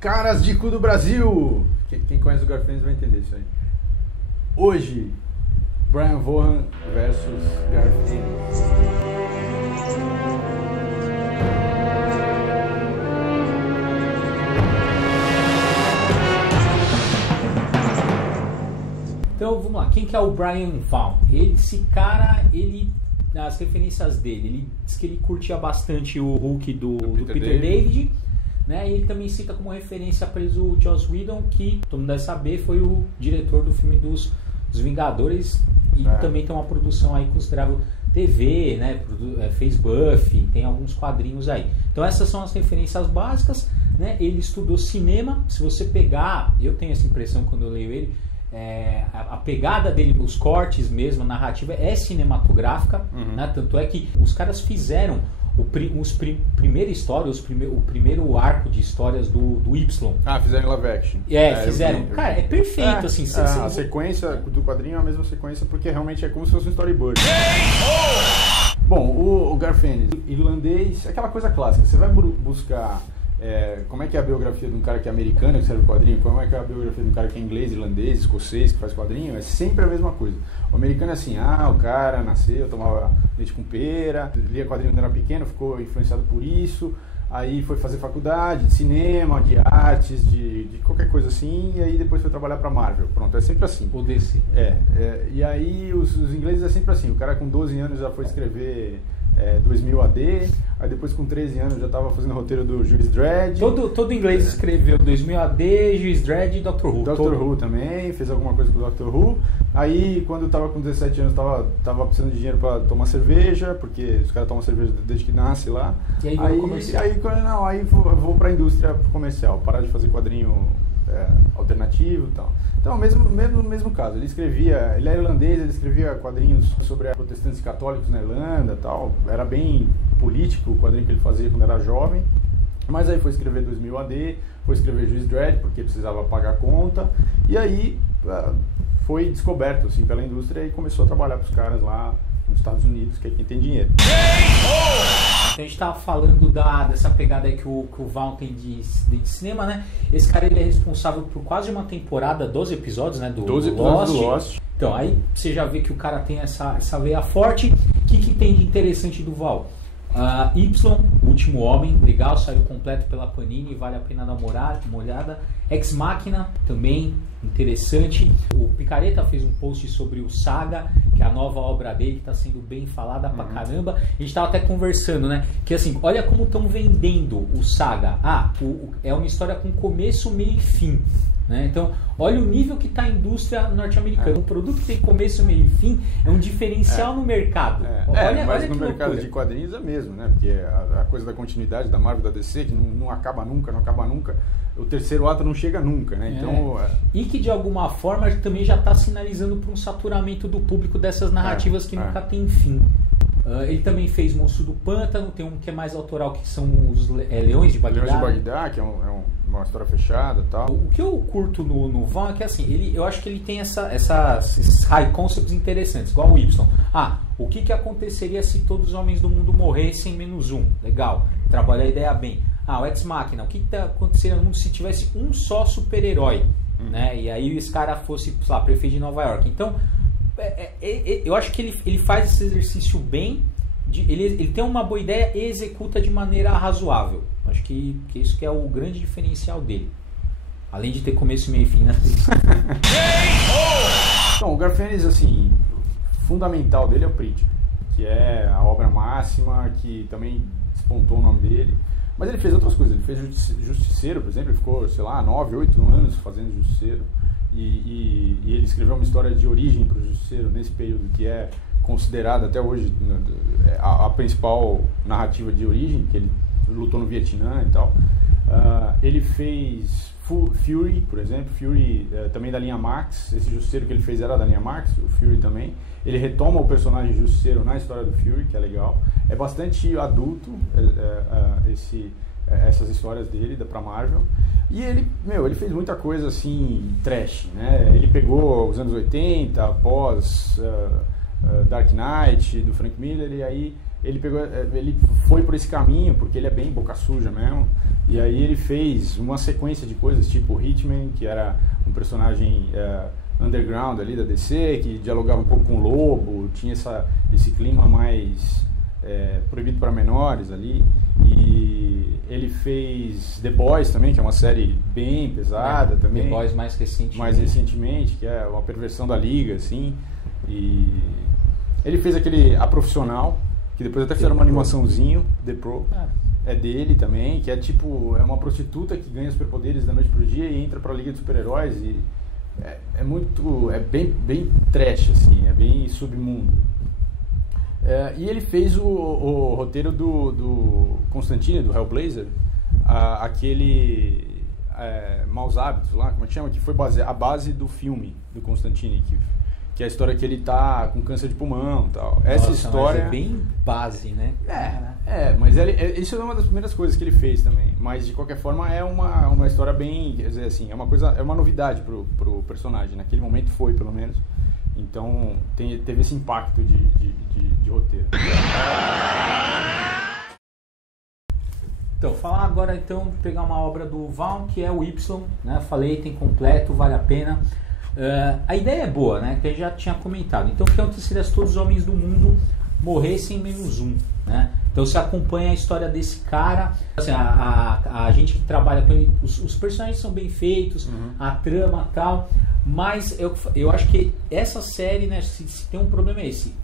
Caras de cu do Brasil! Quem conhece o Garfênis vai entender isso aí. Hoje, Brian Vaughan versus Garfênis. Então vamos lá, quem que é o Brian Vaughan? Esse cara, nas referências dele, ele diz que ele curtia bastante o Hulk do Peter David, né? E ele também cita como referência preso o Joss Whedon, que todo mundo deve saber foi o diretor do filme dos Vingadores, e também tem uma produção aí considerável TV, né? Fez Buffy, tem alguns quadrinhos aí. Então essas são as referências básicas, né? Ele estudou cinema. Se você pegar, eu tenho essa impressão quando eu leio ele, a pegada dele, os cortes mesmo, a narrativa é cinematográfica, né? Tanto é que os caras fizeram primeira história, o primeiro arco de histórias do Y. Fizeram live action. Fizeram. Cara, é perfeito, assim. A sequência do quadrinho é a mesma sequência, porque realmente é como se fosse um storyboard. Bom, o Garfênis, irlandês, aquela coisa clássica. Você vai buscar como é que é a biografia de um cara que é americano, que escreve quadrinho, como é que é a biografia de um cara que é inglês, irlandês, escocês, que faz quadrinho, é sempre a mesma coisa. O americano é assim, o cara nasceu, tomava leite com pera, lia quadrinho quando era pequeno, ficou influenciado por isso, aí foi fazer faculdade de cinema, de artes, de qualquer coisa assim, e aí depois foi trabalhar pra Marvel. Pronto, é sempre assim. O DC. E aí os ingleses é sempre assim, o cara com 12 anos já foi escrever 2000 AD, aí depois com 13 anos já estava fazendo o roteiro do Juiz Dredd. Todo inglês escreveu 2000 AD, Juiz Dredd e Doctor Who. Doctor Who também, fez alguma coisa com o Doctor Who. Aí quando estava com 17 anos tava precisando de dinheiro para tomar cerveja, porque os caras tomam cerveja desde que nasce lá. E aí vou para a indústria comercial, parar de fazer quadrinho alternativo e tal. Então, mesmo caso, ele é irlandês, ele escrevia quadrinhos sobre protestantes católicos na Irlanda e tal, era bem político o quadrinho que ele fazia quando era jovem, mas aí foi escrever 2000 AD, foi escrever Juiz Dredd, porque precisava pagar a conta, e aí foi descoberto assim, pela indústria e começou a trabalhar para os caras lá nos Estados Unidos, que é quem tem dinheiro. A gente estava falando dessa pegada aí que o Vaughan tem de cinema, né? Esse cara ele é responsável por quase uma temporada, 12 episódios, né? 12 episódios do Lost. Então, aí você já vê que o cara tem essa veia forte. O que tem de interessante do Vaughan? Y, O Último Homem, legal, saiu completo pela Panini, vale a pena dar uma olhada. Ex Machina, também interessante. O Picareta fez um post sobre o Saga, que é a nova obra dele, que está sendo bem falada pra caramba. A gente estava até conversando, né? Que assim, olha como estão vendendo o Saga. É uma história com começo, meio e fim. Né? Então, olha o nível que está a indústria norte-americana. Um produto que tem começo, meio e fim é um diferencial no mercado. Mas no mercado de quadrinhos é mesmo, né? Porque a coisa da continuidade da Marvel e da DC, que não acaba nunca, o terceiro ato não chega nunca, né? Então, E que de alguma forma também já está sinalizando para um saturamento do público dessas narrativas que nunca tem fim. Ele também fez Monstro do Pântano, tem um que é mais autoral, que são os Leões de Bagdá. Leões de Bagdá, que é uma história fechada e tal. O que eu curto no Vaughan é que assim, eu acho que ele tem esses high concepts interessantes, igual o Y. O que aconteceria se todos os homens do mundo morressem menos um? Legal, trabalha a ideia bem. O Ex Machina, o que aconteceria no mundo se tivesse um só super-herói? Né? E aí esse cara fosse, sei lá, prefeito de Nova York. Então, eu acho que ele faz esse exercício bem, ele tem uma boa ideia e executa de maneira razoável. Acho que isso que é o grande diferencial dele. Além de ter começo, meio e fim, né? Então, o Garfênis, assim, fundamental dele é o Preacher, que é a obra máxima, que também despontou o nome dele. Mas ele fez outras coisas, ele fez Justiceiro, por exemplo, ele ficou, 9, 8 anos fazendo Justiceiro. E ele escreveu uma história de origem para o Justiceiro nesse período que é considerada até hoje a principal narrativa de origem, que ele lutou no Vietnã e tal. Ele fez Fury, por exemplo, Fury também da linha Max, esse Justiceiro que ele fez era da linha Max, o Fury também. Ele retoma o personagem Justiceiro na história do Fury, que é legal. É bastante adulto essas histórias dele pra Marvel. E ele fez muita coisa assim, trash, né? Ele pegou os anos 80, após Dark Knight, do Frank Miller, e aí ele foi por esse caminho, porque ele é bem boca suja mesmo, e aí ele fez uma sequência de coisas, tipo Hitman, que era um personagem underground ali da DC, que dialogava um pouco com o Lobo, tinha esse clima mais proibido para menores ali, e ele fez The Boys também, que é uma série bem pesada também. The Boys mais recentemente, que é uma perversão da Liga, assim, e ele fez A Profissional, que depois até fizeram uma animaçãozinho, The Pro, é dele também, que é tipo, é uma prostituta que ganha superpoderes da noite pro dia e entra pra Liga de Super-Heróis, e é bem trash, assim, é bem submundo. E ele fez o roteiro do Constantine, do Hellblazer, aquele Maus Hábitos lá, como é que chama? Que foi a base do filme do Constantine, que é a história que ele tá com câncer de pulmão e tal. Essa história... Mas é bem base, né? Mas isso é uma das primeiras coisas que ele fez também. Mas, de qualquer forma, é uma história bem... Quer dizer, assim, é uma novidade pro personagem. Naquele momento foi, pelo menos. Então, teve esse impacto de roteiro. Então, falar agora, pegar uma obra do Vaughn, que é o Y, né? Falei, tem completo, vale a pena. A ideia é boa, né? Que eu já tinha comentado. Então, o que aconteceria se todos os homens do mundo morressem menos um, né? Então, você acompanha a história desse cara. Assim, a gente que trabalha com ele, os personagens são bem feitos, a trama e tal. Mas eu acho que essa série, né? Se tem um problema é esse.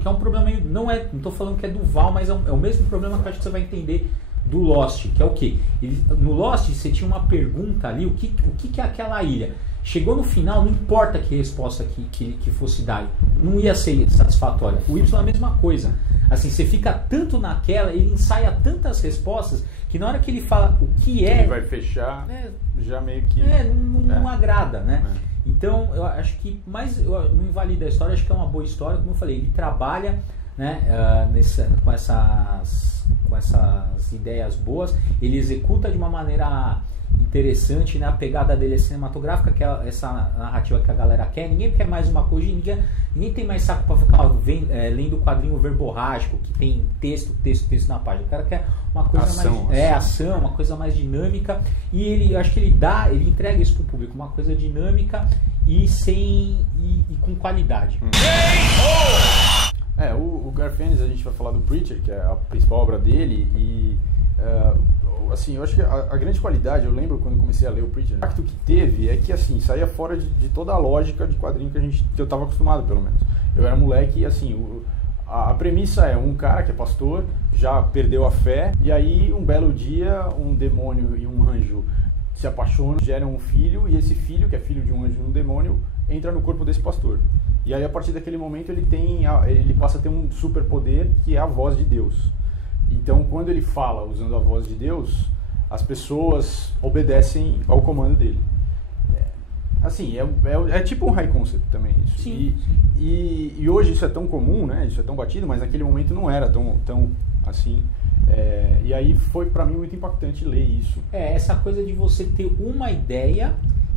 Que é um problema, não estou falando que é do Vaughn, mas é o mesmo problema que eu acho que você vai entender do Lost, que é o quê? No Lost você tinha uma pergunta ali, o que é aquela ilha? Chegou no final, não importa que resposta que fosse dar, não ia ser satisfatória. O Y é a mesma coisa. Assim, você fica tanto naquela, ele ensaia tantas respostas, que na hora que ele fala o que é... Ele vai fechar, já meio que... Não agrada, né? Então, eu acho que... Mas não invalida a história, acho que é uma boa história. Como eu falei, ele trabalha, né, com essas ideias boas, ele executa de uma maneira interessante, né? A pegada dele é cinematográfica, que é essa narrativa que a galera quer. Ninguém quer mais uma coisa, ninguém tem mais saco para ficar lendo o quadrinho verborrágico, que tem texto na página. O cara quer uma coisa ação, uma coisa mais dinâmica, e eu acho que ele entrega isso pro público, uma coisa dinâmica e com qualidade. O Garth Ennis, a gente vai falar do Preacher, que é a principal obra dele, e assim, eu acho que a grande qualidade, eu lembro quando eu comecei a ler o Preacher, o impacto que teve é que, assim, saía fora de toda a lógica de quadrinho que eu estava acostumado, pelo menos. Eu era moleque e, assim, a premissa é um cara que é pastor, já perdeu a fé, e aí, um belo dia, um demônio e um anjo se apaixonam, geram um filho, e esse filho, que é filho de um anjo e um demônio, entra no corpo desse pastor. E aí, a partir daquele momento, ele passa a ter um superpoder, que é a voz de Deus. Então, quando ele fala usando a voz de Deus, as pessoas obedecem ao comando dele. Assim, é tipo um high concept também isso. Sim. E hoje isso é tão comum, né? Isso é tão batido, mas naquele momento não era tão assim. E aí foi pra mim muito impactante ler isso. Essa coisa de você ter uma ideia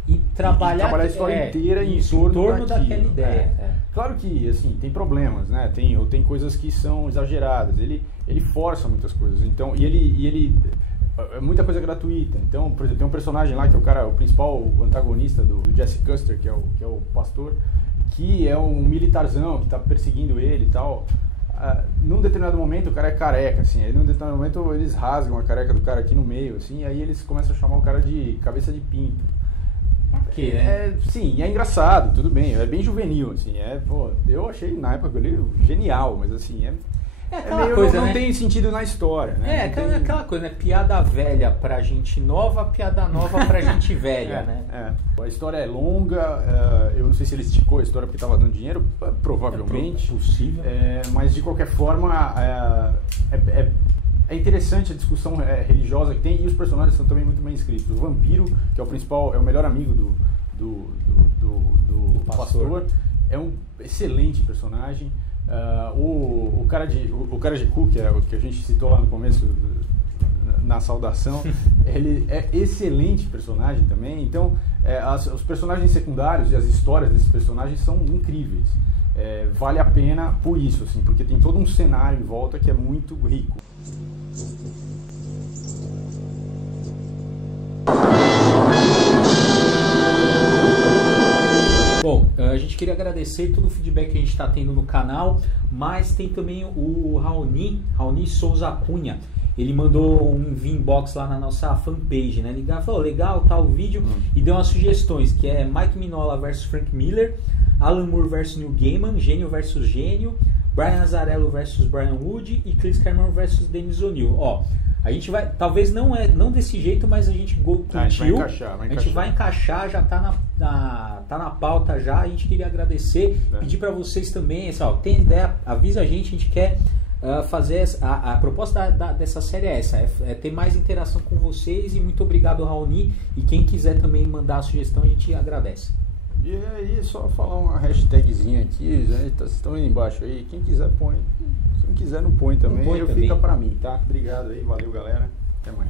e trabalhar a história inteira em torno daquela ideia. Claro que, assim, tem problemas, né? Tem coisas que são exageradas. Ele força muitas coisas. Então, e ele muita coisa gratuita. Então, por exemplo, tem um personagem lá que é o principal antagonista do Jesse Custer, que é o pastor, que é um militarzão que está perseguindo ele e tal. Num determinado momento o cara é careca, assim. Aí num determinado momento eles rasgam a careca do cara aqui no meio, assim. E aí eles começam a chamar o cara de cabeça de pinto. Sim, é engraçado, tudo bem, é bem juvenil, assim, eu achei na época ali genial, mas assim, aquela coisa, não tem sentido na história, né? Aquela coisa, né? Piada velha pra gente nova, piada nova pra gente velha, né? A história é longa, eu não sei se ele esticou a história porque tava dando dinheiro, provavelmente. É possível. Mas de qualquer forma, é interessante a discussão religiosa que tem, e os personagens são também muito bem escritos. O vampiro, que é é o melhor amigo do pastor, é um excelente personagem. O cara de Cu, que é o que a gente citou lá no começo na saudação, ele é excelente personagem também. Então, os personagens secundários e as histórias desses personagens são incríveis. vale a pena por isso, assim, porque tem todo um cenário em volta que é muito rico. Bom, a gente queria agradecer todo o feedback que a gente está tendo no canal, mas tem também o Raoni Souza Cunha. Ele mandou um inbox lá na nossa fanpage, né? Ele falou, legal, tá o vídeo, e deu umas sugestões, que é Mike Mignola versus Frank Miller, Alan Moore versus Neil Gaiman, Gênio versus Gênio, Brian Azzarello versus Brian Wood e Chris Claremont versus Dennis O'Neil. Ó, a gente vai, talvez não desse jeito, mas a gente curtiu. A gente vai encaixar, já tá na pauta já. A gente queria agradecer, pedir para vocês também, tem ideia, avisa a gente quer fazer a proposta dessa série é essa, é ter mais interação com vocês, e muito obrigado, Raoni, e quem quiser também mandar a sugestão, a gente agradece. E aí, só falar uma hashtagzinha aqui, vocês estão aí embaixo aí, quem quiser põe, se não quiser não põe também, fica pra mim, tá? Obrigado aí, valeu galera, até mais.